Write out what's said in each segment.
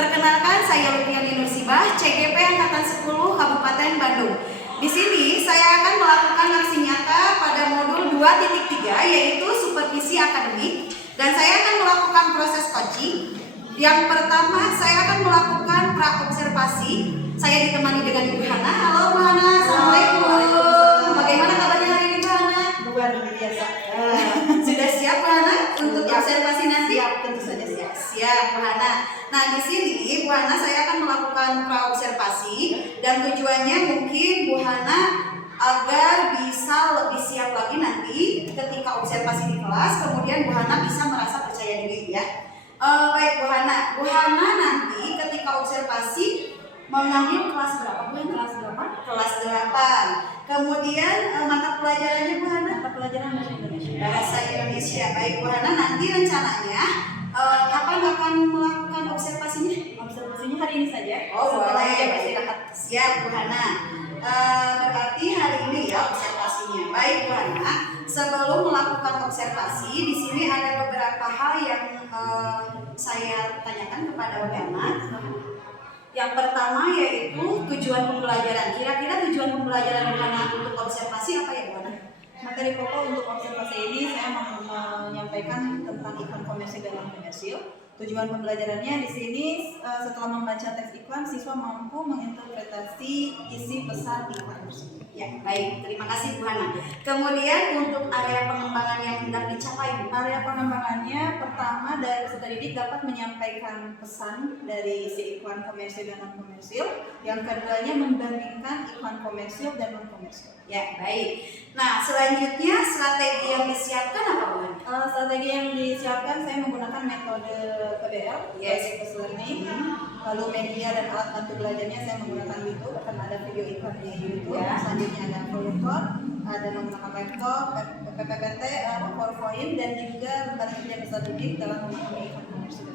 Perkenalkan, saya Lupiani Nursibah, CGP Angkatan 10 Kabupaten Bandung. Di sini saya akan melakukan aksi nyata pada modul 2.3 yaitu supervisi akademik, dan saya akan melakukan proses coaching. Yang pertama, saya akan melakukan pra-observasi. Saya ditemani dengan Ibu Hana. Halo Bu Hana, Assalamualaikum. Bagaimana kabarnya hari ini Bu Hana? Luar biasa. Sudah siap Bu Hana untuk observasi nanti? Siap, tentu saja siap. Siap Bu Hana. Nah, di sini Bu Hana saya akan melakukan pra-observasi, dan tujuannya mungkin Bu Hana agar bisa lebih siap lagi nanti ketika observasi di kelas, kemudian Bu Hana bisa merasa percaya diri ya. Baik Bu Hana nanti ketika observasi mengambil kelas berapa Bu Hana? Kelas berapa? Kelas 8. Kemudian mata pelajarannya Bu Hana? Mata pelajaran bahasa Indonesia. Bahasa Indonesia. Baik Bu Hana, nanti rencananya kapan akan melakukan observasinya? Observasinya hari ini saja. Oh setelah boleh. jam istirahat. Siap Bu Hana. Berarti hari ini ya observasinya. Baik Bu Hana, sebelum melakukan observasi, di sini ada beberapa hal yang saya tanyakan kepada Bu Hana. Yang pertama yaitu tujuan pembelajaran. Kira-kira tujuan pembelajaran Bu Hana untuk observasi apa ya Bu Hana? Materi pokok untuk observasi ini saya mau menyampaikan tentang iklan komersil dan non komersil. Tujuan pembelajarannya di sini setelah membaca teks iklan, siswa mampu menginterpretasi isi pesan iklan tersebut. Ya, baik. Terima kasih Bu Hana. Kemudian untuk area pengembangan yang hendak dicapai, Bu. Area pengembangannya pertama dari peserta didik dapat menyampaikan pesan dari isi iklan komersil dan non komersil. Yang keduanya membandingkan iklan komersil dan non komersil. Ya, baik. Nah, selanjutnya strategi yang disiapkan apa Bu Hana? Strategi yang disiapkan saya menggunakan metode PBL, Project Learning. Lalu media dan alat bantu belajarnya saya menggunakan YouTube, akan ada video iklan di YouTube. Ya. Selanjutnya ada proyektor, ada menggunakan laptop, PPT, PowerPoint, dan juga lembaga kerja peserta didik dalam memahami iklan komersil.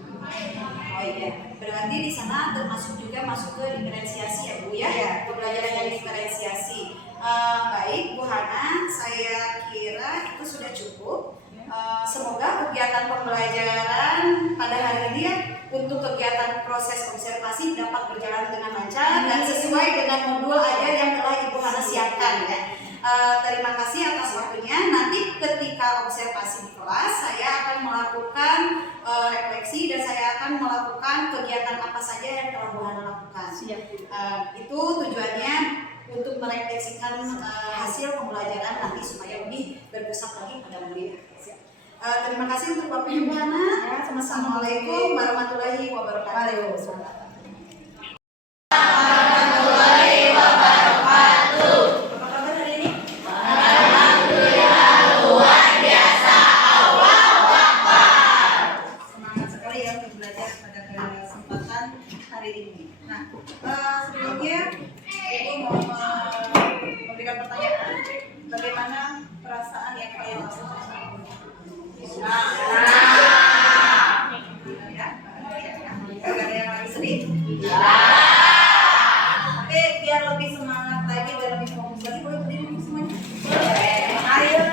Oh iya, berarti di sana termasuk juga masuk ke diferensiasi ya Bu ya? Ya. Pembelajaran yang diferensiasi. Baik Bu Hana, saya kira itu sudah cukup. Semoga kegiatan pembelajaran pada hari ini ya, untuk kegiatan proses observasi dapat berjalan dengan lancar dan sesuai dengan modul ajar yang telah Ibu Hana siapkan ya. Terima kasih atas waktunya. Nanti ketika observasi di kelas, saya akan melakukan refleksi dan saya akan melakukan kegiatan apa saja yang telah Bu Hana lakukan. Siap. Itu tujuannya untuk merefleksikan hasil pembelajaran nanti supaya lebih berpusat lagi pada murid. Terima kasih untuk waktunya Bu Hana. Ya, sama-sama. Assalamualaikum warahmatullahi wabarakatuh. Semangat sekali ya untuk belajar pada kesempatan hari ini. Nah, sebelumnya Ibu mau memberikan pertanyaan, bagaimana perasaan yang kalian rasakan saat ini? Ya, gak ada yang lagi sedih? Oke, biar lebih semangat lagi, biar lebih fokus lagi, boleh berdiri dulu semuanya? Ayo.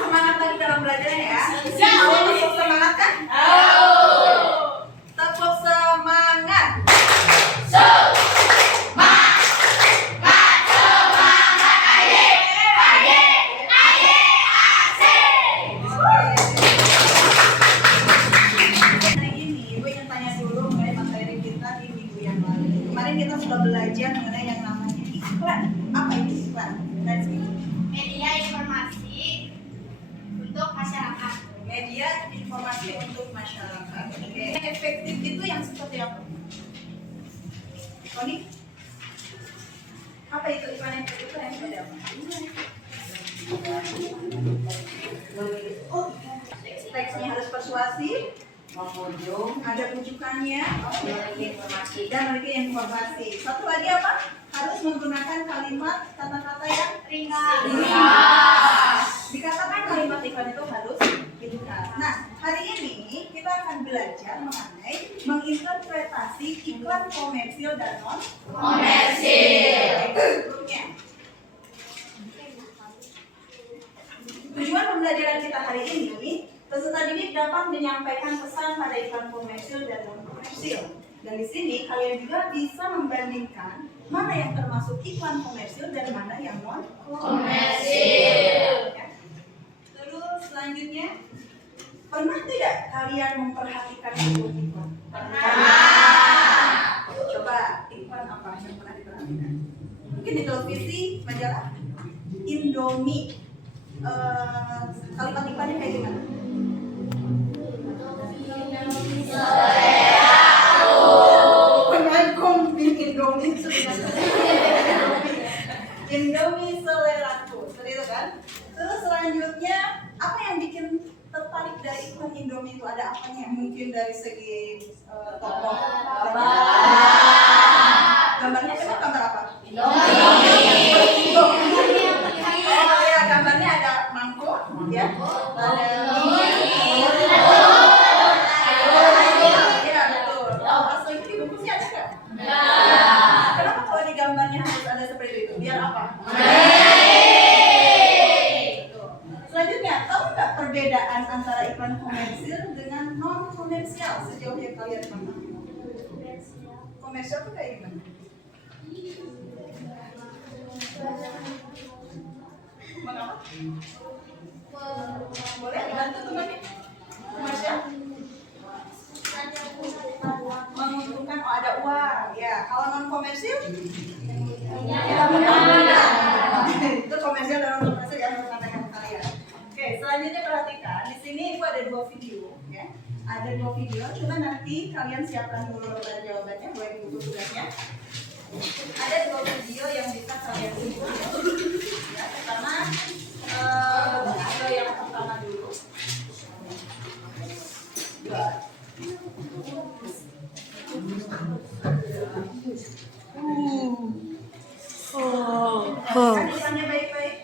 Semangat lagi dalam belajarnya ya. Mau tepuk semangat kan? Tepuk semangat. Hari ini Ibu ingin tanya dulu mengenai materi kita di minggu yang lalu. Kemarin kita sudah belajar mengenai yang namanya iklan. Apa itu iklan? Let's go. Media informasi untuk masyarakat. Media informasi untuk masyarakat. Oke. Efektif itu yang seperti apa? Tony? Apa itu iklan yang efektif itu yang seperti apa? Oh, teksnya harus persuasif, ada rujukannya, dan memiliki informasi. Satu lagi apa? Harus menggunakan kalimat kata-kata yang Ringan. Dikatakan kalimat iklan itu harus ringkas. Nah, hari ini kita akan belajar mengenai menginterpretasi iklan komersil dan non Komersil. Sebelumnya, tujuan pembelajaran kita hari ini Peserta didik dapat menyampaikan pesan pada iklan komersil dan non komersil. Dan di sini kalian juga bisa membandingkan mana yang termasuk iklan komersil dan mana yang non Komersil. ya. Terus selanjutnya, pernah tidak kalian memperhatikan sebuah iklan? Pernah. Coba iklan apa yang pernah diperhatikan? Mungkin di televisi, majalah Indomie. Kalimat iklannya kayak gimana? Pengagum Indomie Indomie seleraku, seperti itu kan? Terus selanjutnya, apa yang bikin tertarik dari iklan Indomie itu? Ada apanya? Mungkin dari segi tokoh, gambarnya kan gambar apa? Indomie. Oh ya, gambarnya ada mangkuk, ya, ada ya betul. Asli di bungkusnya ada nggak? Kenapa kalau di gambarnya harus ada seperti itu? Biar apa? Betul. Selanjutnya, tahu nggak perbedaan antara iklan komersil dengan non komersial sejauh yang kalian paham? Komersial itu kayak gimana? Mengapa? Boleh dibantu temannya? Komersial? Menguntungkan, oh ada uang. Ya, kalau non komersil? Tidak menguntungkan. Itu komersial dan non komersil yang harus katakan kalian. Oke, selanjutnya perhatikan. Di sini ibu ada 2 video, ya. Ada 2 video. Coba nanti kalian siapkan dulu jawabannya, boleh dibutuh tugasnya. Ada 2 video yang bisa kalian simpul. Ya, pertama video yang pertama dulu. Kan iklannya baik-baik.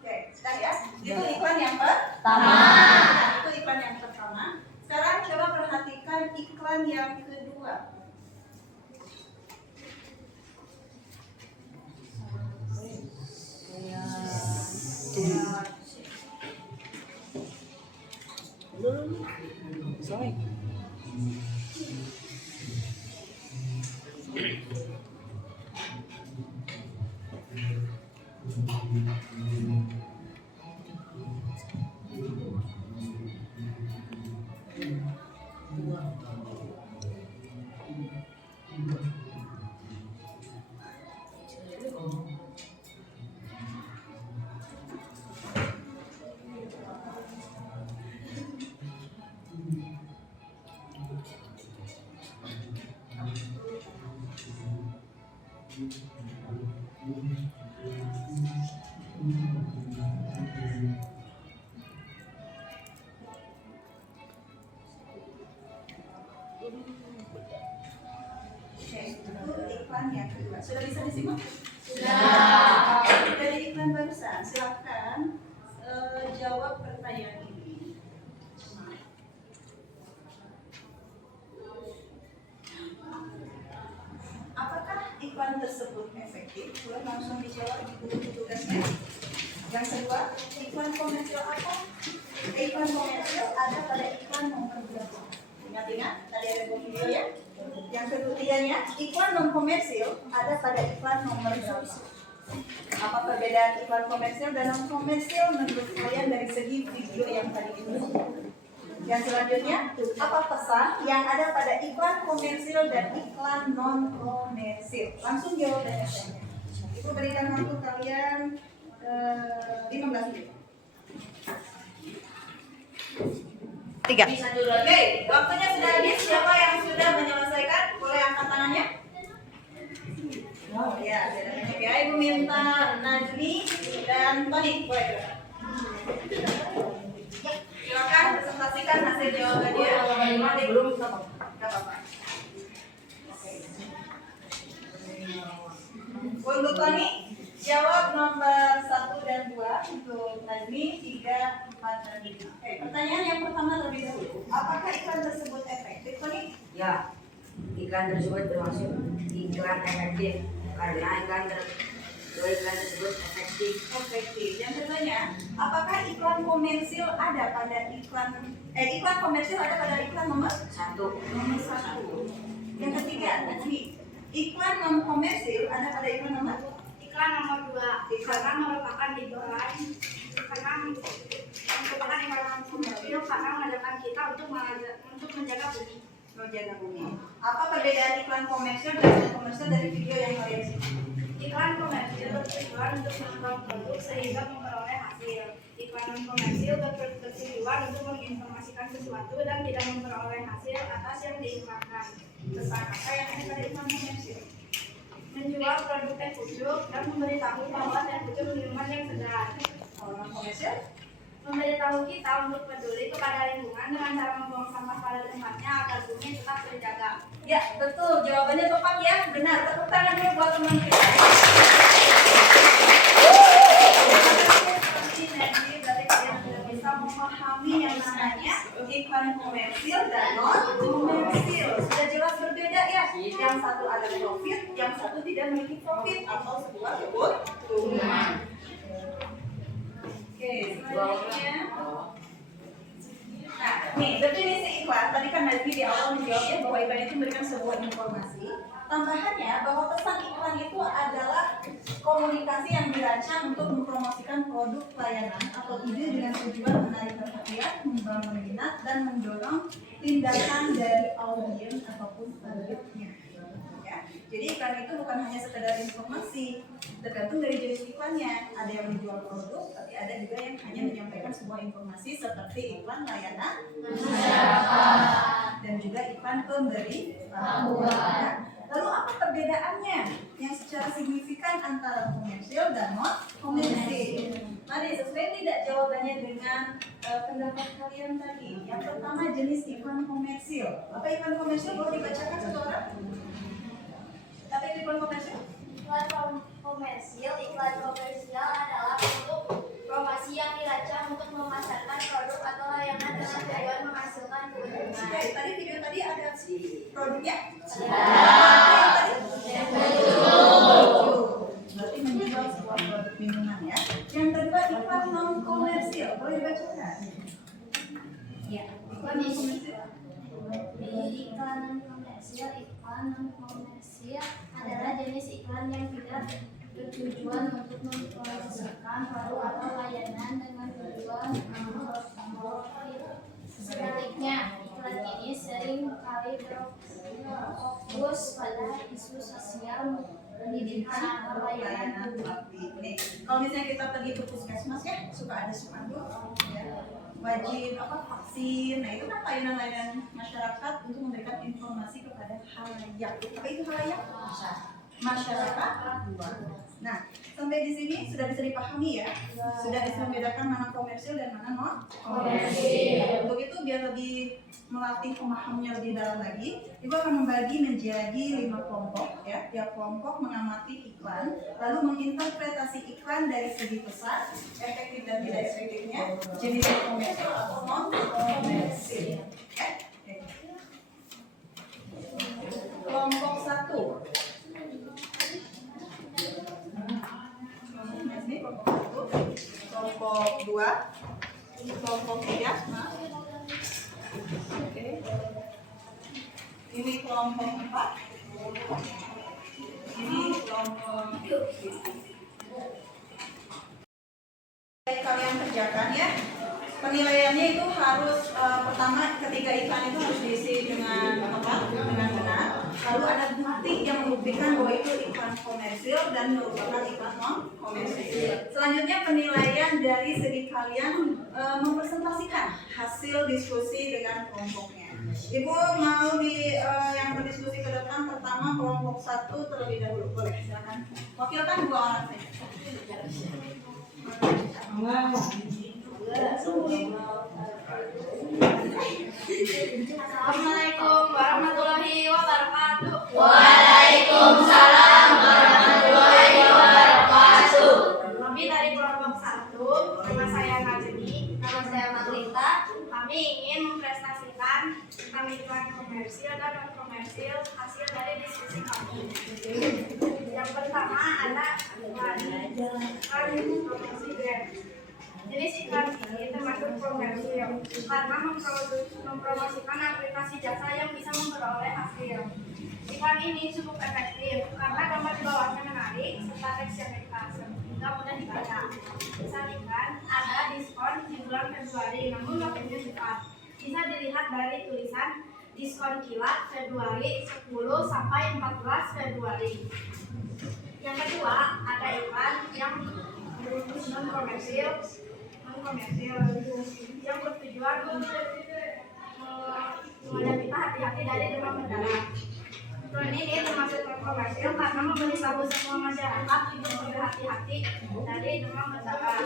Oke, sebentar ya. Itu iklan yang pertama. Itu iklan yang pertama. Sekarang coba perhatikan iklan yang kedua. Oke, itu iklan yang kedua. Sudah bisa disimak? Sudah. Dari iklan barusan, silakan jawab pertanyaan ini. Apakah iklan tersebut efektif? Boleh langsung dijawab di buku tugasnya. Yang kedua, iklan komersial apa? Iklan komersial ada pada iklan nomor berapa? Ingat-ingat, tadi ada 2 video ya. Yang ketiganya, iklan non komersil ada pada iklan nomor berapa? Apa perbedaan iklan komersil dan non komersil menurut kalian dari segi video yang tadi itu? Yang selanjutnya, apa pesan yang ada pada iklan komersil dan iklan non komersil? Langsung jawab pertanyaannya. Itu berikan waktu kalian 15 menit. 3. Bisa dulu. Oke, waktunya sudah habis. Siapa yang sudah menyelesaikan? Boleh angkat tangannya? Oh ya, sudah banyak ya. Ibu minta Najmi dan Tony. Boleh silakan. Silakan presentasikan hasil jawabannya. Belum, nggak apa-apa. Untuk Tani, jawab nomor 1 dan 2. Untuk Nazmi, 3, 4, dan 5. Oke, pertanyaan yang pertama terlebih dahulu. Apakah iklan tersebut efektif, Tani? Ya, iklan tersebut termasuk iklan efektif karena iklan tersebut efektif. Efektif. Yang keduanya, apakah iklan komersil ada pada iklan komersil ada pada iklan nomor 1. nomor 1. Yang ketiga, Nazmi, iklan non komersil ada pada iklan nomor Iklan nomor 2 karena merupakan iklan komersil karena mengadakan kita untuk menjaga bumi. menjaga bumi. Apa perbedaan iklan komersil dan non komersil dari video yang kalian simak? Iklan komersil bertujuan untuk mendorong produk sehingga memperoleh hasil. Iklan non komersil bertujuan untuk menginformasikan sesuatu dan tidak memperoleh hasil atas yang diiklankan. Pesan apa yang ada pada iklan komersil? Menjual produk teh pucuk dan memberitahu bahwa teh pucuk minuman yang segar. Kalau non komersil? Memberitahu kita untuk peduli kepada lingkungan dengan cara membuang sampah pada tempatnya agar bumi tetap terjaga. Ya, betul. Jawabannya tepat ya. Benar. Tepuk tangan dulu buat teman kita. Nanti berarti kalian sudah bisa memahami yang namanya iklan komersil dan non komersil. Sudah jelas berbeda ya. Yang satu ada profit, yang satu tidak memiliki profit atau sebuah keuntungan. Oke, selanjutnya. Nah, nih definisi iklan. Tadi kan Nazmi di awal menjawabnya bahwa iklan itu memberikan sebuah informasi. Tambahannya bahwa pesan iklan itu adalah komunikasi yang dirancang untuk mempromosikan produk pelayanan atau ide dengan tujuan menarik perhatian, membangun minat, dan mendorong tindakan dari audiens ataupun targetnya. Ya, jadi iklan itu bukan hanya sekedar informasi, tergantung dari jenis iklannya. Ada yang menjual produk, tapi ada juga yang hanya menyampaikan sebuah informasi seperti iklan layanan dan juga iklan pemberitahuan. Lalu apa perbedaannya yang secara signifikan antara komersil dan non komersil? Mari sesuai tidak jawabannya dengan pendapat kalian tadi. Yang pertama jenis iklan komersil. Apa iklan komersil? Boleh dibacakan satu orang? Apa itu iklan komersil? Iklan komersial adalah bentuk promosi yang dirancang untuk memasarkan produk atau layanan dengan tujuan menghasilkan keuntungan. Oke, tadi video tadi ada produknya? Berarti menjual sebuah produk minuman ya. Yang kedua iklan non komersil. Boleh dibacakan? Ya, Iklan non komersil. iklan non komersial adalah jenis iklan yang tidak bertujuan untuk mempromosikan produk atau layanan dengan tujuan profit. Sebaliknya, iklan ini sering kali berfokus pada isu sosial, pendidikan atau layanan. Nih, kalau misalnya kita pergi ke puskesmas ya, suka ada spanduk ya, wajib vaksin. Nah itu kan layanan masyarakat untuk memberikan informasi kepada halayak. Apa itu halayak? Masyarakat luas. Nah, sampai di sini sudah bisa dipahami ya, sudah bisa membedakan mana komersil dan mana non komersil. Untuk itu biar lebih melatih pemahamannya lebih dalam lagi, Ibu akan membagi menjadi 5 kelompok ya. Tiap kelompok mengamati iklan, lalu menginterpretasi iklan dari segi pesan, efektif dan tidak efektifnya, jenis komersil atau non komersil. Kelompok 1. Kelompok 2, kelompok 3, oke. Ini kelompok 4, ini kelompok 5. Kalian kerjakan ya. Penilaiannya itu harus pertama ketika iklan itu harus diisi dengan apa? Dengan benar. Lalu ada bukti yang membuktikan bahwa itu iklan komersil dan merupakan iklan non komersil. Selanjutnya penilaian dari segi kalian mempresentasikan hasil diskusi dengan kelompoknya. Ibu mau yang berdiskusi ke depan pertama kelompok 1 terlebih dahulu. Boleh silakan. Wakilkan 2 orang saja. Assalamualaikum warahmatullahi wabarakatuh. Waalaikumsalam warahmatullahi tentang iklan komersil dan non komersil hasil dari diskusi kami. Yang pertama ada iklan promosi brand. Jenis iklan ini termasuk komersil karena mempromosikan aplikasi jasa yang bisa memperoleh hasil. Iklan ini cukup efektif karena gambar di bawahnya menarik serta teks yang ringkas sehingga mudah dibaca. Misal iklan ada diskon di bulan Februari, namun waktunya cepat. Bisa dilihat dari tulisan diskon kilat Februari 10 sampai 14 Februari. Yang kedua ada iklan yang non komersil yang bertujuan untuk mengajak kita hati-hati dari demam berdarah. Iklan ini termasuk komersil karena memberitahu semua masyarakat untuk berhati-hati dari demam berdarah.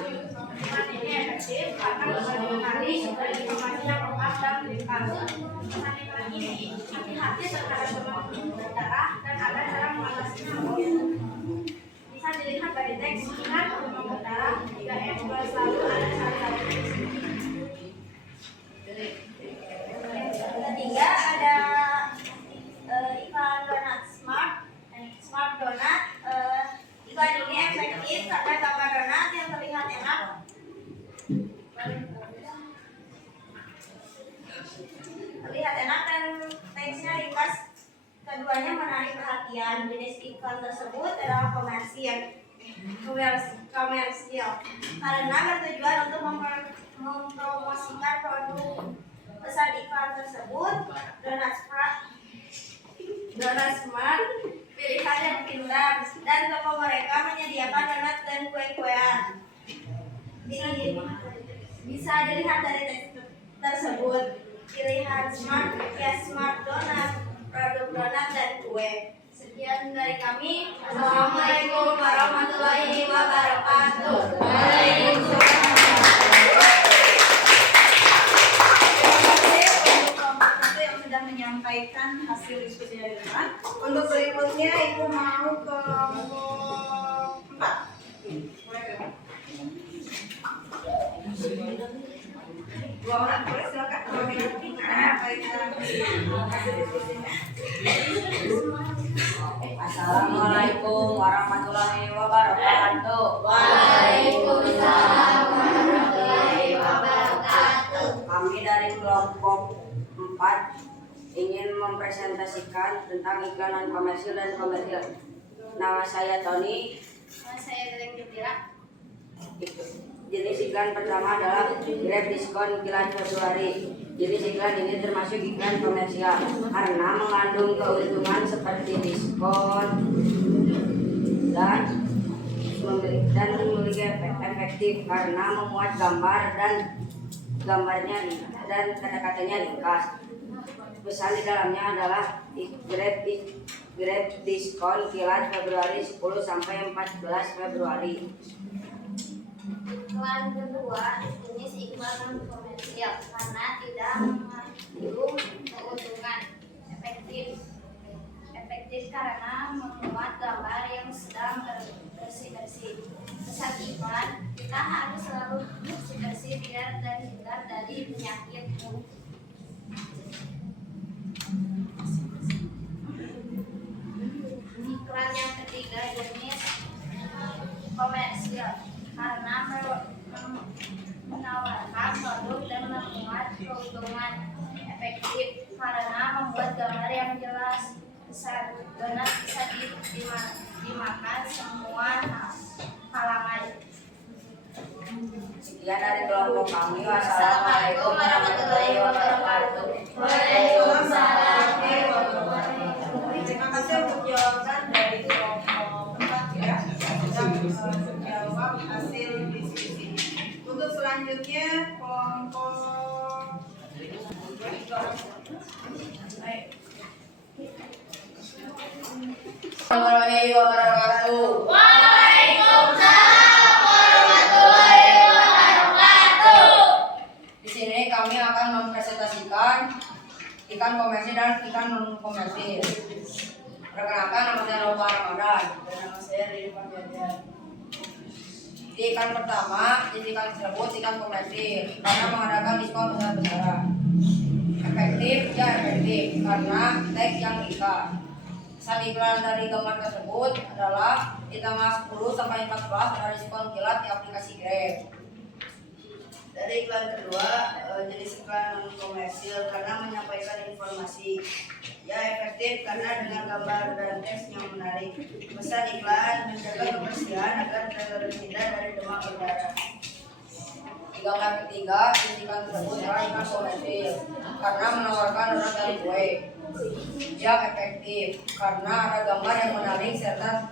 Iklan ini efektif karena berbagi menarik dan informasi yang lengkap dan ringkas. Pesan iklan ini hati-hati terhadap demam berdarah dan ada cara mengatasinya. Bisa dilihat dari teks, ingat demam berdarah 3M selalu ada cara-cara. Ketiga ada iklan donat smart donat. Iklan ini efektif karena gambar donat yang terlihat enak dan teksnya ringkas. Keduanya menarik perhatian. Jenis iklan tersebut adalah komersil karena bertujuan untuk mempromosikan produk. Pesan iklan tersebut donat smart pilihan yang pintar, dan toko mereka menyediakan donat dan kue-kuean. Bisa dilihat dari teks tersebut. Pilihan smart donat, produk donat dan kue. Sekian dari kami. Assalamualaikum warahmatullahi wabarakatuh. Waalaikumsalam. Yang sudah menyampaikan hasil diskusi dari depan. Untuk berikutnya Ibu mau ke kelompok 4. Dua orang boleh silakan kalau menyampaikan hasil diskusinya. Assalamualaikum warahmatullahi wabarakatuh. Waalaikumsalam warahmatullahi wabarakatuh. Kami dari kelompok 4 ingin mempresentasikan tentang iklan non komersil dan komersil. Nama saya Tony. Saya Deleng Jutira. Jenis iklan pertama adalah Grab diskon kilat Februari. Jenis iklan ini termasuk iklan komersial karena mengandung keuntungan seperti diskon dan memiliki efektif karena memuat gambar dan kata-katanya ringkas. Pesan di dalamnya adalah Grab diskon kilat Februari 10 sampai 14 Februari. Iklan kedua jenis iklan non komersial karena tidak mengandung keuntungan. Efektif karena memuat gambar yang sedang bersih-bersih. Pesan iklan, kita harus selalu bersih-bersih biar terhindar dari penyakit. Iklan yang ketiga jenis komersial karena menawarkan produk dan memuat keuntungan. Efektif karena membuat gambar yang jelas. Donat bisa dimakan semua kalangan. Sekian dari kelompok kami. Wassalamualaikum warahmatullahi wabarakatuh. Waalaikumsalam warahmatullahi wabarakatuh. Terima kasih untuk jawaban dari kelompok 4 ya, yang menjawab hasil diskusi. Untuk selanjutnya kelompok Warahmatullahi wabarakatuh. Waalaikumsalam warahmatullahi wabarakatuh. Di sini kami akan mempresentasikan ikan komersil dan ikan non komersil. Perkenalkan, nama saya Roba Ramadan dan nama saya Riri Mardian. Di ikan pertama, jenis ikan tersebut ikan komersil karena mengadakan diskon besar-besaran. efektif, ya efektif karena teks yang nikah. Pesan iklan dari gambar tersebut adalah di tanggal 10 sampai 14 ada diskon kilat di aplikasi Grab. Dari iklan kedua, jenis iklan komersil karena menyampaikan informasi. Ya efektif karena dengan gambar dan teks yang menarik. Pesan iklan menjaga kebersihan agar terhindar dari demam berdarah. Gambar ketiga, jenis iklan tersebut adalah iklan komersil karena menawarkan donat dan kue. Ya efektif karena ada gambar yang menarik serta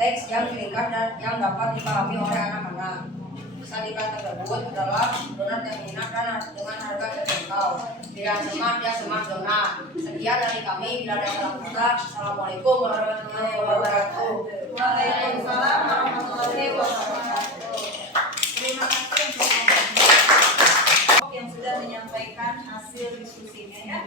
teks yang ringkas dan yang dapat dipahami oleh anak-anak. Pesan iklan tersebut adalah donat yang enak dan dengan harga terjangkau. Bila semat ya semat donat. Sekian dari kami. Bila ada salah kata, assalamualaikum warahmatullahi wabarakatuh. Waalaikumsalam warahmatullahi wabarakatuh. Terima kasih untuk yang sudah menyampaikan hasil diskusinya ya.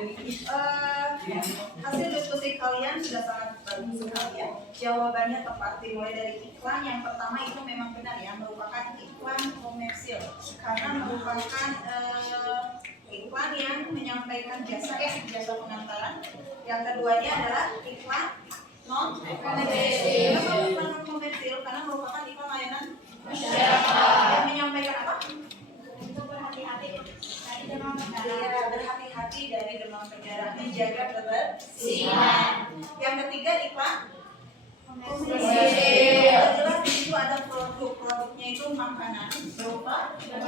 Hasil diskusi kalian sudah sangat bagus sekali ya. Jawabannya tepat dimulai dari iklan yang pertama itu memang benar ya, merupakan iklan komersil karena merupakan iklan yang menyampaikan jasa pengantaran. Yang keduanya adalah iklan non komersil. Kenapa iklan non komersil? Karena merupakan iklan layanan masyarakat yang menyampaikan apa? Untuk berhati-hati dari demam berdarah. Ya, berhati-hati dari demam berdarah, menjaga kebersihan. Yang ketiga iklan komersil. Jelas di situ ada produknya itu makanan berupa ya.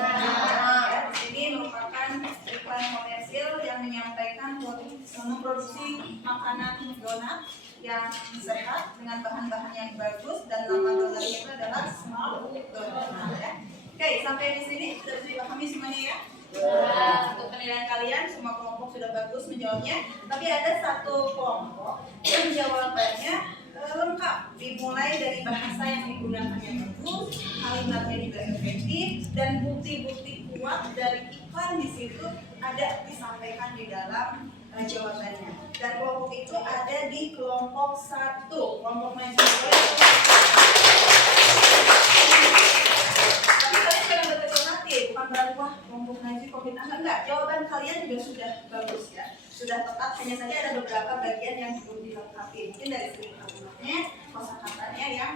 Di sini merupakan iklan komersil yang menyampaikan memproduksi makanan donat yang sehat dengan bahan-bahan yang bagus dan nama donatnya itu adalah small donat ya. Oke, sampai di sini sudah dipahami semuanya ya. Untuk penilaian kalian semua kelompok sudah bagus menjawabnya, tapi ada satu kelompok yang jawabannya lengkap, dimulai dari bahasa yang digunakannya bagus, kalimatnya juga efektif, dan bukti-bukti kuat dari iklan di situ ada disampaikan di dalam jawabannya. Dan kelompok itu ada di kelompok 1, kelompok mahasiswa. Tapi kalian jangan berkecil hati, bukan berarti wah kelompok ngaji COVID enggak. Jawaban kalian juga sudah bagus ya, sudah tepat. Hanya saja ada beberapa bagian yang perlu dilengkapi. Mungkin dari segi kalimatnya, kosakatanya yang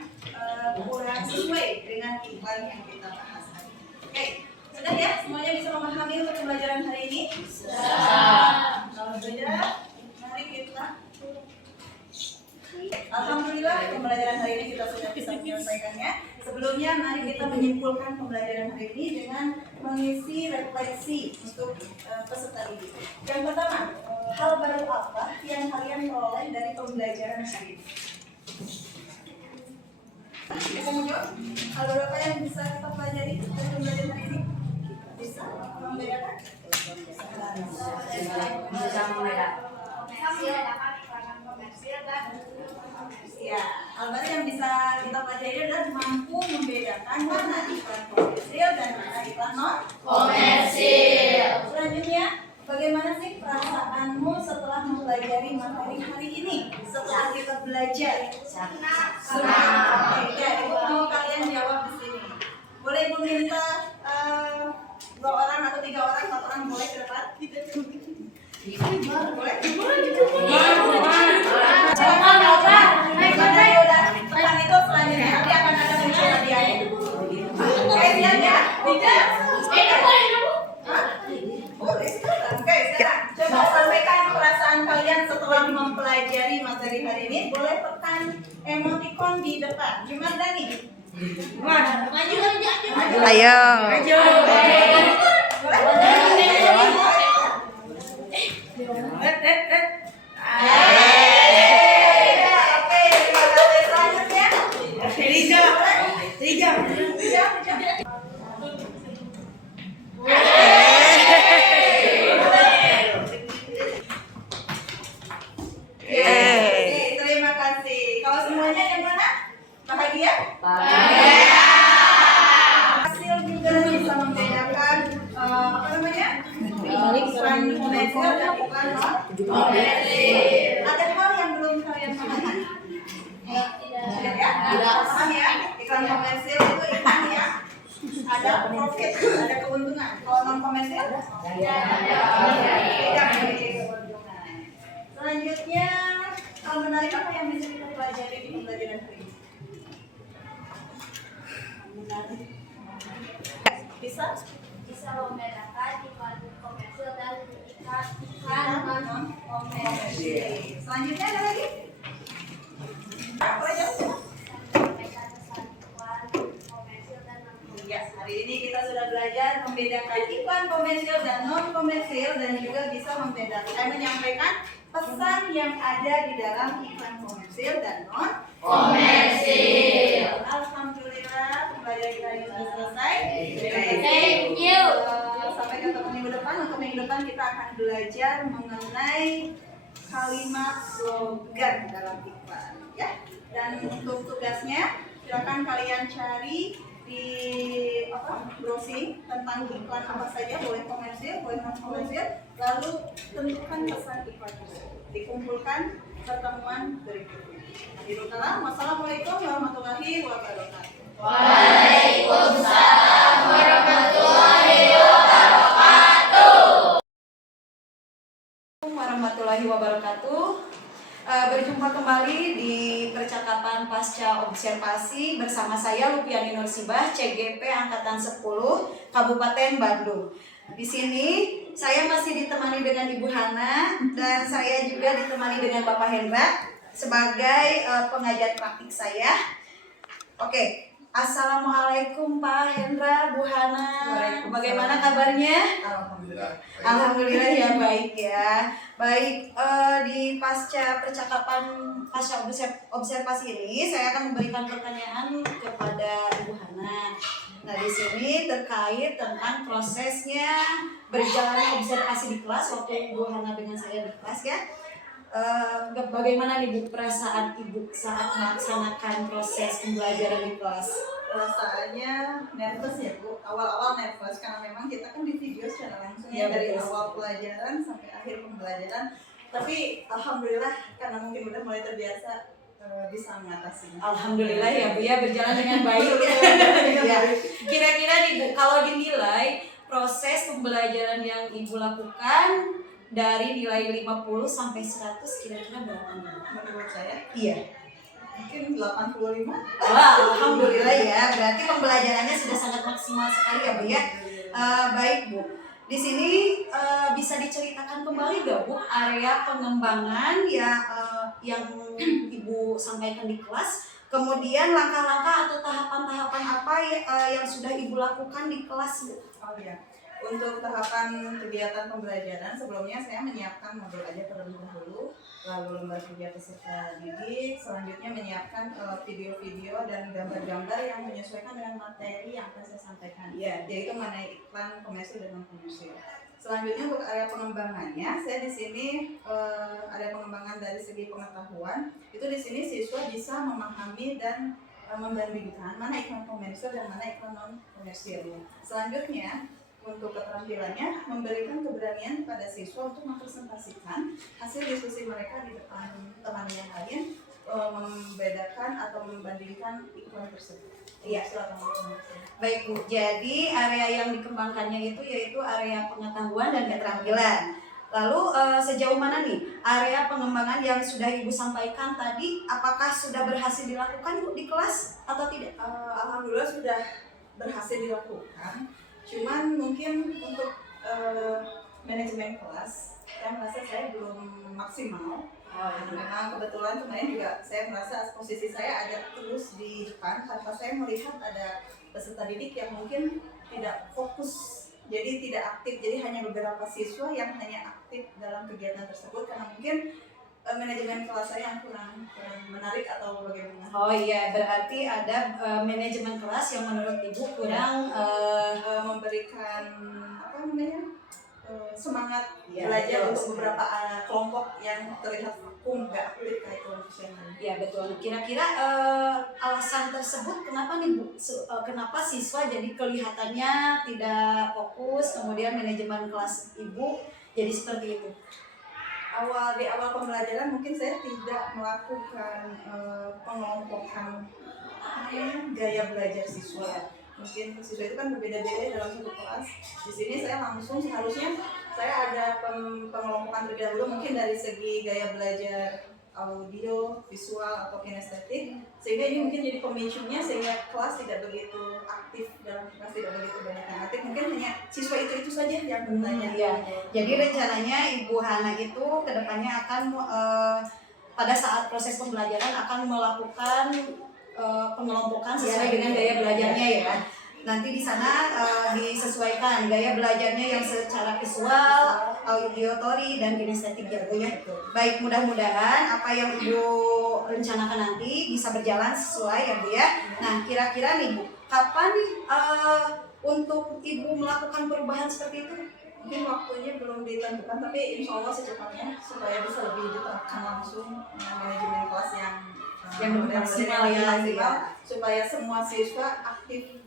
kurang sesuai dengan iklan yang kita bahas tadi. Oke, sudah ya semuanya bisa memahami untuk pembelajaran hari ini? Sudah. Kalau sudah, mari kita. Alhamdulillah pembelajaran hari ini kita sudah bisa menyelesaikannya. Sebelumnya mari kita menyimpulkan pembelajaran hari ini dengan mengisi refleksi untuk peserta didik. Yang pertama, hal baru apa yang kalian peroleh dari pembelajaran hari ini? Bisa menjawab? Hal baru apa yang bisa kita pelajari dari pembelajaran hari ini? Bisa membedakan? Bisa membedakan. Komersil dapat iklan komersil dan komersil. Ya, hal baru yang bisa kita pelajari adalah mampu membedakan mana iklan komersil dan mana iklan non Komersil. Selanjutnya, bagaimana sih perasaanmu setelah mempelajari materi hari ini? Setelah kita belajar? Senang. Oke, ya, Ibu mau kalian jawab di sini. Boleh Ibu minta 2 orang atau 3 orang, 4 orang boleh ke depan? Boleh? Teman itu selanjutnya nanti akan ada muncul hadiahnya. Oke, siap ya? Boleh sekarang. Oke, sekarang coba sampaikan perasaan kalian setelah mempelajari materi hari ini. Boleh tekan emoticon di depan. Gimana Dani? Ayo. Terima kasih. Kalau semuanya yang mana? Bahagia? Hasil juga bisa membedakan apa namanya? Iklan komersil dan iklan non komersil. Ada hal yang belum kalian pahami? Tidak ya? Paham ya? Iklan komersil itu iklan yang ada ada profit, ada keuntungan. Kalau non komersial tidak memiliki keuntungan. Selanjutnya, hal menarik apa yang bisa kita pelajari di pembelajaran hari ini? Menarik. Bisa membedakan iklan komersil dan iklan non komersil. Selanjutnya ada lagi? Pelajaran Membedakan iklan komersil dan non komersil. ya, hari ini kita sudah belajar membedakan iklan komersil dan non komersil dan juga bisa menyampaikan pesan yang ada di dalam iklan komersil dan non komersil. Alhamdulillah, pembelajaran kita ini sudah selesai. Thank you. Sampai ketemu minggu depan. Untuk minggu depan kita akan belajar mengenai kalimat slogan dalam iklan, ya. Dan untuk tugasnya, silakan kalian cari di browsing tentang iklan apa saja, boleh komersil, boleh non komersil, lalu tentukan pesan iklan tersebut. Dikumpulkan pertemuan berikutnya. Wassalamualaikum warahmatullahi wabarakatuh. Waalaikumsalam warahmatullahi wabarakatuh. Warahmatullahi wabarakatuh. Berjumpa kembali di percakapan pasca observasi bersama saya Lupiani Nursibah, CGP Angkatan 10 Kabupaten Bandung. Di sini saya masih ditemani dengan Ibu Hana dan saya juga ditemani dengan Bapak Hendra sebagai pengajar praktik saya. Oke, Assalamualaikum Pak Hendra, Bu Hana. Bagaimana kabarnya? Alhamdulillah ya baik ya. Baik, di pasca observasi ini saya akan memberikan pertanyaan kepada Ibu Hana. Nah, di sini terkait tentang prosesnya berjalannya observasi di kelas waktu Ibu Hana dengan saya di kelas ya. Bagaimana nih Bu perasaan Ibu saat melaksanakan proses pembelajaran di kelas? Perasaannya nervous ya Bu, awal-awal nervous karena memang kita kan di video secara langsung Ya, dari betul. awal pelajaran sampai akhir pembelajaran. Tapi alhamdulillah karena mungkin udah mulai terbiasa bisa mengatasinya. Alhamdulillah ya Bu ya, berjalan dengan baik. Ya. Kira-kira nih Bu, kalau dinilai proses pembelajaran yang Ibu lakukan dari nilai 50 sampai 100 kira-kira berapa nih? Menurut saya Iya. mungkin 85. Wah, alhamdulillah ya. Berarti pembelajarannya sudah sangat maksimal sekali ya Bu ya. Baik Bu. Di sini bisa diceritakan kembali nggak Bu area pengembangan ya yang Ibu sampaikan di kelas. Kemudian langkah-langkah atau tahapan-tahapan apa yang sudah Ibu lakukan di kelas Bu? Oh ya. Untuk tahapan kegiatan pembelajaran sebelumnya saya menyiapkan modul aja terlebih dahulu, lalu lembar kerja peserta didik, selanjutnya menyiapkan video-video dan gambar-gambar yang menyesuaikan dengan materi yang akan saya sampaikan, yaitu mengenai iklan komersil dan non komersil. Selanjutnya untuk area pengembangannya, saya di sini ada pengembangan dari segi pengetahuan. Itu di sini siswa bisa memahami dan membandingkan mana iklan komersil dan mana iklan non komersil. Selanjutnya untuk keterampilannya memberikan keberanian pada siswa untuk mempresentasikan hasil diskusi mereka di depan teman yang lain, membedakan atau membandingkan iklan tersebut. Iya. Baik Bu, jadi area yang dikembangkannya itu yaitu area pengetahuan dan keterampilan. Lalu sejauh mana nih area pengembangan yang sudah Ibu sampaikan tadi, apakah sudah berhasil dilakukan Bu di kelas atau tidak? Alhamdulillah sudah berhasil dilakukan. Cuman mungkin untuk manajemen kelas, saya merasa saya belum maksimal. Karena memang kebetulan kemarin juga saya merasa posisi saya ada terus di depan tanpa saya melihat ada peserta didik yang mungkin tidak fokus, jadi tidak aktif. Jadi hanya beberapa siswa yang hanya aktif dalam kegiatan tersebut karena mungkin manajemen kelas saya yang kurang menarik atau bagaimana? Oh iya, berarti ada manajemen kelas yang menurut Ibu kurang memberikan semangat Ya, belajar betul. untuk beberapa kelompok yang terlihat vakum, nggak aktif kayak kelompok yang lain. Ya betul. Kira-kira alasan tersebut kenapa nih Bu? Kenapa siswa jadi kelihatannya tidak fokus, kemudian manajemen kelas Ibu jadi seperti itu? Di awal pembelajaran mungkin saya tidak melakukan pengelompokan gaya belajar siswa. mungkin siswa itu kan berbeda-beda dalam satu kelas. Di sini saya langsung seharusnya saya ada pengelompokan terlebih dahulu mungkin dari segi gaya belajar audio, visual atau kinestetik, sehingga ini mungkin jadi pemicunya sehingga kelas tidak begitu aktif, dalam kelas tidak begitu banyak yang aktif, mungkin hanya siswa itu saja yang bertanya. Iya. Jadi rencananya Ibu Hana itu kedepannya akan pada saat proses pembelajaran akan melakukan pengelompokan sesuai dengan gaya belajarnya ya. Nanti di sana disesuaikan gaya belajarnya yang secara visual, auditory dan kinestetik ya Bu ya. Baik, mudah-mudahan apa yang Ibu rencanakan nanti bisa berjalan sesuai ya Bu ya. Nah, kira-kira nih Bu, kapan nih untuk Ibu melakukan perubahan seperti itu? Mungkin waktunya belum ditentukan, tapi insya Allah secepatnya supaya bisa lebih diterapkan langsung manajemen kelas yang maksimal ya, supaya semua siswa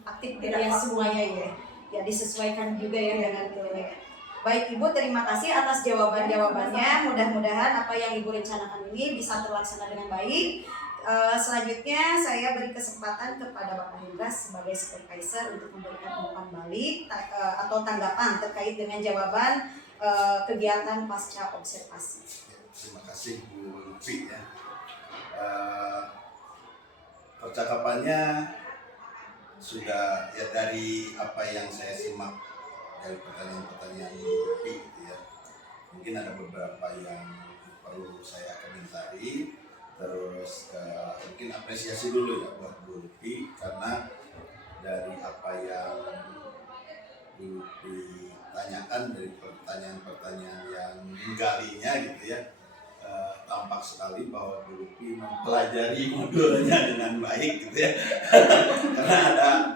aktif tidak ya, semuanya ya disesuaikan juga ya dengan itu ya. Baik Ibu, terima kasih atas jawabannya. Mudah-mudahan apa yang Ibu rencanakan ini bisa terlaksana dengan baik. Selanjutnya saya beri kesempatan kepada Bapak Hendra sebagai supervisor untuk memberikan umpan balik atau tanggapan terkait dengan jawaban kegiatan pasca observasi. Terima kasih Bu Lutfi ya. Percakapannya sudah ya dari apa yang saya simak dari pertanyaan-pertanyaan Bu Lutfi gitu ya. Mungkin ada beberapa yang perlu saya komentari. Terus mungkin apresiasi dulu ya buat Bu Lutfi karena dari apa yang Bu Lutfi tanyakan, dari pertanyaan-pertanyaan yang menggalinya gitu ya, tampak sekali bahwa Bu Lutfi mempelajari modulnya dengan baik gitu ya. Karena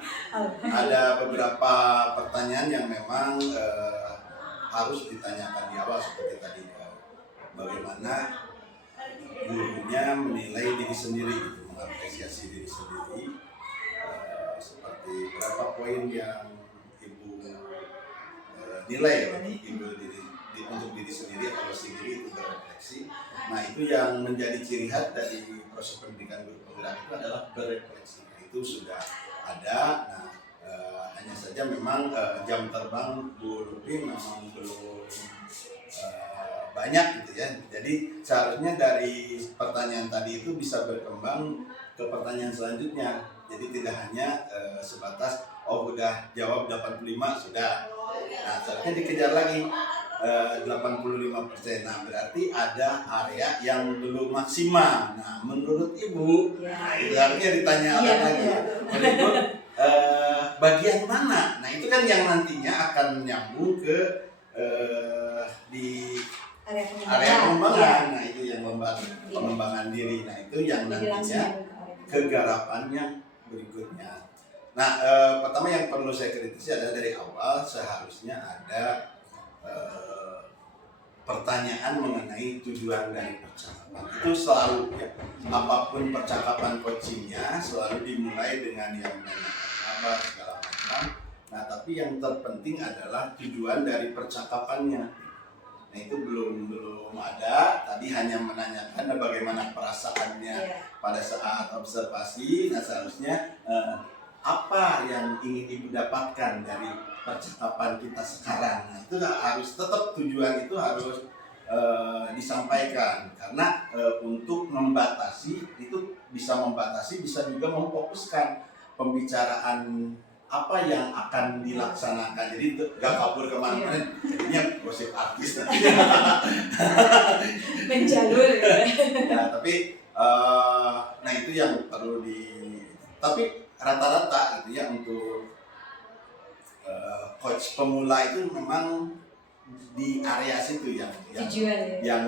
ada beberapa pertanyaan yang memang harus ditanyakan di awal seperti tadi, bagaimana gurunya menilai diri sendiri gitu, mengapresiasi diri sendiri, seperti berapa poin yang Ibu nilai untuk diri sendiri atau sendiri itu berefleksi. Nah, itu yang menjadi ciri khas dari proses pendidikan guru penggerak itu adalah berefleksi. Nah, itu sudah ada. Nah, hanya saja memang jam terbang Bu Lutfi memang belum banyak gitu ya. Jadi seharusnya dari pertanyaan tadi itu bisa berkembang ke pertanyaan selanjutnya. Jadi tidak hanya sebatas udah jawab 85 sudah. Nah, seharusnya dikejar lagi 85%. Nah, berarti ada area yang belum maksimal. Nah, menurut Ibu, nah, itu harusnya ditanya lagi. Menurut bagian mana? Nah, itu kan yang nantinya akan nyambung ke di area pengembangan. Nah, itu yang pengembangan diri. Nah, itu yang nantinya kegarapan yang berikutnya. Nah, pertama yang perlu saya kritisi adalah dari awal seharusnya ada pertanyaan mengenai tujuan dari percakapan. Itu selalu ya, apapun percakapan coachingnya selalu dimulai dengan yang menanyakan kabar segala macam. Nah, tapi yang terpenting adalah tujuan dari percakapannya. Nah, itu belum ada. Tadi hanya menanyakan bagaimana perasaannya pada saat observasi. Nah, seharusnya apa yang ingin Ibu dapatkan dari percakapan kita sekarang. Nah, itu harus tetap tujuan itu harus disampaikan karena untuk membatasi itu bisa membatasi, bisa juga memfokuskan pembicaraan apa yang akan dilaksanakan. Jadi itu gak kabur kemana-mana, jadinya gosip artis nanti. Menjalur ya. Nah, tapi nah itu yang perlu tapi rata-rata gitu ya untuk coach pemula itu memang di area situ yang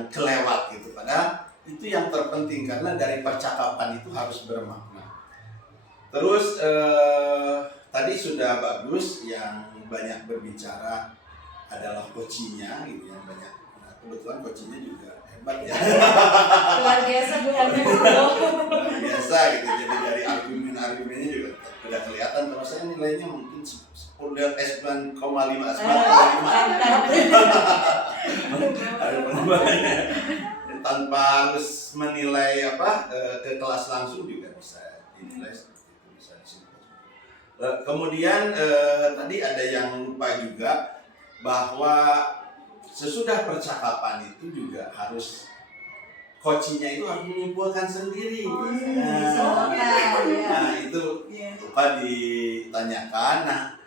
kelewat gitu. Padahal itu yang terpenting karena dari percakapan itu harus bermakna. Terus tadi sudah bagus yang banyak berbicara adalah coachingnya gitu yang banyak. Nah, kebetulan coachingnya juga hebat ya. Luar biasa Bu Hana. Luar biasa gitu. Jadi dari argumennya juga udah kelihatan. Kalau saya nilainya mungkin 10 S9,5 tanpa harus menilai ke kelas langsung juga bisa dinilai seperti itu, bisa disimpulkan. Kemudian tadi ada yang lupa juga bahwa sesudah percakapan itu juga harus coachingnya itu harus menyimpulkan sendiri. Nah itu lupa ditanyakan. Nah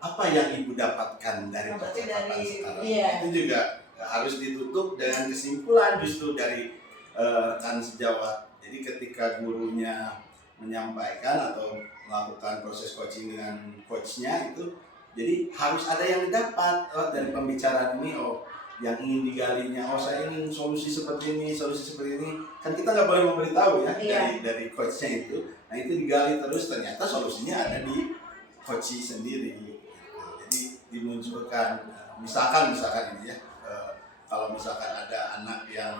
apa yang ibu dapatkan dari percakapan sekarang? Itu juga harus ditutup dengan kesimpulan justru dari rekan sejawat. Jadi ketika gurunya menyampaikan atau melakukan proses coaching dengan coachnya itu, jadi harus ada yang didapat dari pembicaraan ini. Yang ingin digalinya, saya ingin solusi seperti ini, kan kita nggak boleh memberitahu ya dari coachnya itu. Nah itu digali terus, ternyata solusinya ada di coach sendiri. Jadi dimunculkan, misalkan ini ya, kalau misalkan ada anak yang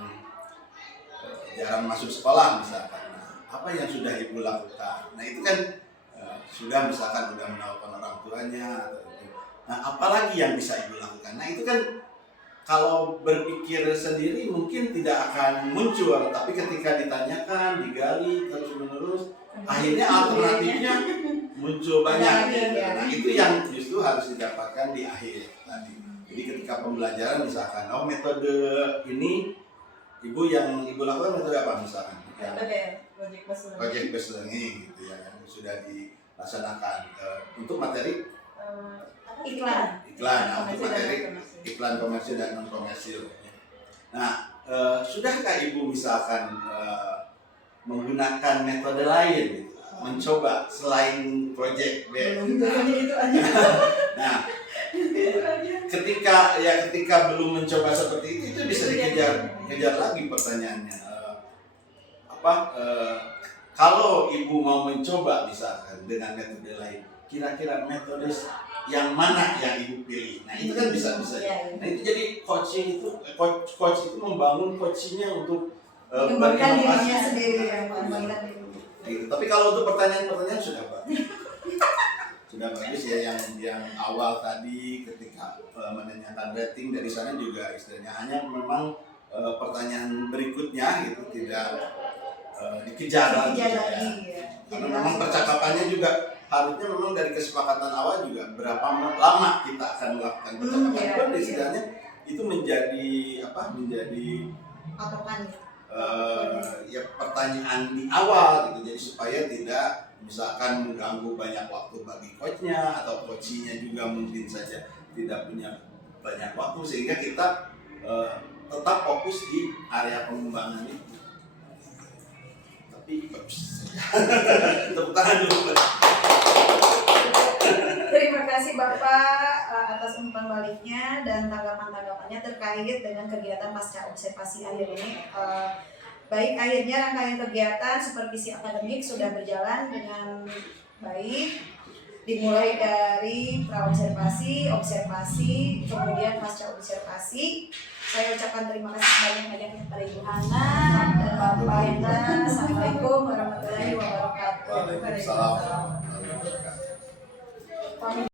jarang masuk sekolah misalkan, nah, apa yang sudah ibu lakukan? Nah itu kan sudah misalkan sudah menelpon orang tuanya atau itu. Nah apalagi yang bisa ibu lakukan? Nah itu kan kalau berpikir sendiri mungkin tidak akan muncul, tapi ketika ditanyakan, digali terus menerus, akhirnya alternatifnya muncul banyak. Nah itu yang justru harus didapatkan di akhir tadi. Jadi ketika pembelajaran misalkan, metode ini ibu lakukan metode apa misalkan? Project based learning gitu ya, yang sudah dilaksanakan. Untuk materi Iklan. Nah, untuk materi iklan komersil dan non komersil. Nah, sudahkah ibu misalkan menggunakan metode lain, gitu, mencoba selain project based? Nah, ketika belum mencoba seperti itu bisa dikejar lagi pertanyaannya. Kalau ibu mau mencoba misalkan dengan metode lain, kira-kira metode yang mana yang ibu pilih? Nah itu kan bisa. Nah itu jadi coach itu membangun coachingnya untuk mengembangkan dirinya sendiri ya, gitu. Tapi kalau untuk pertanyaan sudah bagus ya, yang awal tadi ketika menanyakan rating dari sana juga istilahnya hanya memang pertanyaan berikutnya gitu tidak dikejar lagi ya. Karena memang percakapannya juga harusnya memang dari kesepakatan awal juga berapa lama kita akan melakukan percakapan itu istilahnya itu menjadi patokan ya pertanyaan di awal gitu, jadi supaya tidak misalkan mengganggu banyak waktu bagi coachnya atau coachnya juga mungkin saja tidak punya banyak waktu sehingga kita tetap fokus di area pengembangan itu. Tapi bagus. Tepuk tangan dulu. Terima kasih Bapak atas umpan baliknya dan tanggapan-tanggapannya terkait dengan kegiatan pasca observasi akhir ini. Baik, akhirnya rangkaian kegiatan supervisi akademik sudah berjalan dengan baik. Dimulai dari praobservasi, observasi, kemudian pasca observasi. Saya ucapkan terima kasih banyak-banyak kepada Ibu Hana dan Bapak Hendra. Assalamualaikum warahmatullahi wabarakatuh. Waalaikumsalam warahmatullahi wabarakatuh.